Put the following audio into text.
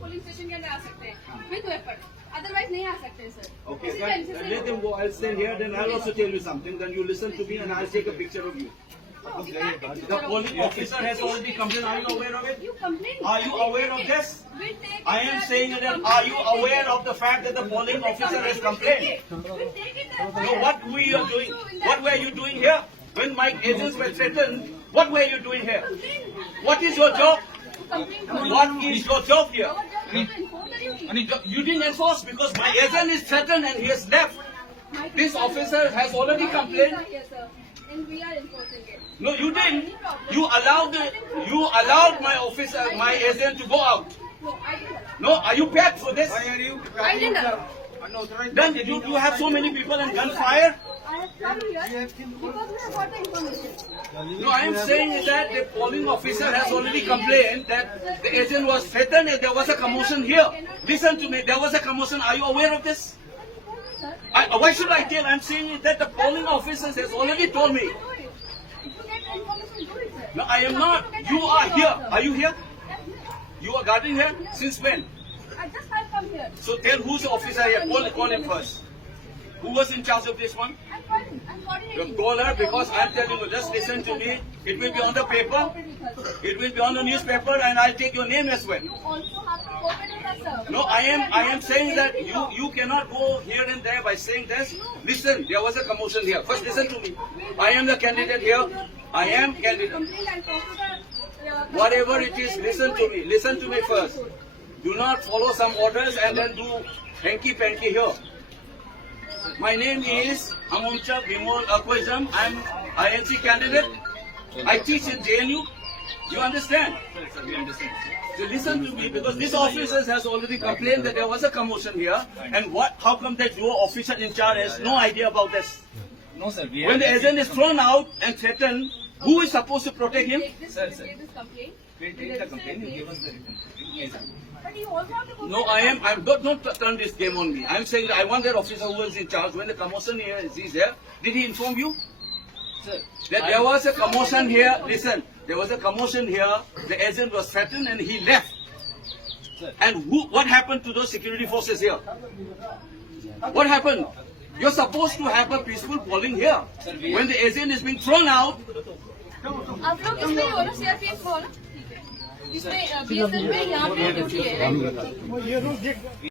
Police station के अंदर आ सकते हैं विद वेपन, अदरवाइज नहीं आ सकते sir. Okay, let them go. I'll stand here. Then I'll also tell you something. Then you listen to me, and I'll take a picture of you. The police officer has already complained. Are you aware of it? You complain. Are you aware of this? We'll take I am saying that. Are you aware of the fact that the polling officer has complained? We'll take it as So what we are doing? What were you doing here? When my agents were threatened, what were you doing here? What is your job? What is your job here? You didn't enforce because my agent is threatened and he has left. This officer has already complained. Yes, sir. And we are enforcing it. No, you didn't. You allowed my officer, my agent to go out. No, I didn't. No, are you paid for this? Why are you I didn't allow. unauthorized? Then you have so many people and gunfire? I have come here because we have got the information. No, I am saying is that the polling officer has already complained that the agent was threatened and there was a commotion here. Listen to me, there was a commotion. Are you aware of this? Why should I tell? I'm saying is that the polling officers has already told me. Do it. If you get information, do it, sir. No, I am not. You are here. Are you here? You are guarding here? Since when? I just have come here. So tell who's the officer here. Call him first. Who was in charge of this one? I'm calling. I'm coordinating. Call her because I'm telling you, just listen to me. It will be on the paper. It will be on the newspaper and I'll take your name as well. You also have to cooperate with us, sir. No, I am saying that you cannot go here and there by saying this. Listen, there was a commotion here. First listen to me. I am the candidate here. I am candidate. Complaint and talk to the, Whatever it is, listen to me. Listen to me first. Do not follow some orders and then do hanky-panky here. My name is Amuncha Bimol Akwazam. I'm INC candidate. I teach in JNU. You understand? Sir, we understand. So listen to me because this officer has already complained that there was a commotion here. And what? How come that your officer in charge has no idea about this? No, sir. We When the agent is thrown out and threatened, who is supposed to protect him? Sir. Take this complaint. We'll take the complaint. You give us the written. Yes, sir. But you also have to go. No, I'm don't turn this game on me. I'm saying that I want that officer who is in charge. When the commotion here is there, did he inform you? Sir, That there was a commotion here. Listen, there was a commotion here. The agent was threatened and he left. Sir. And what happened to those security forces here? What happened? You're supposed to have a peaceful polling here. Sir, When the agent is being thrown out, आप लोग इसमें ही हो ना, CRPF हो ना, इसमें BSF में यहाँ पे ड्यूटी है, right?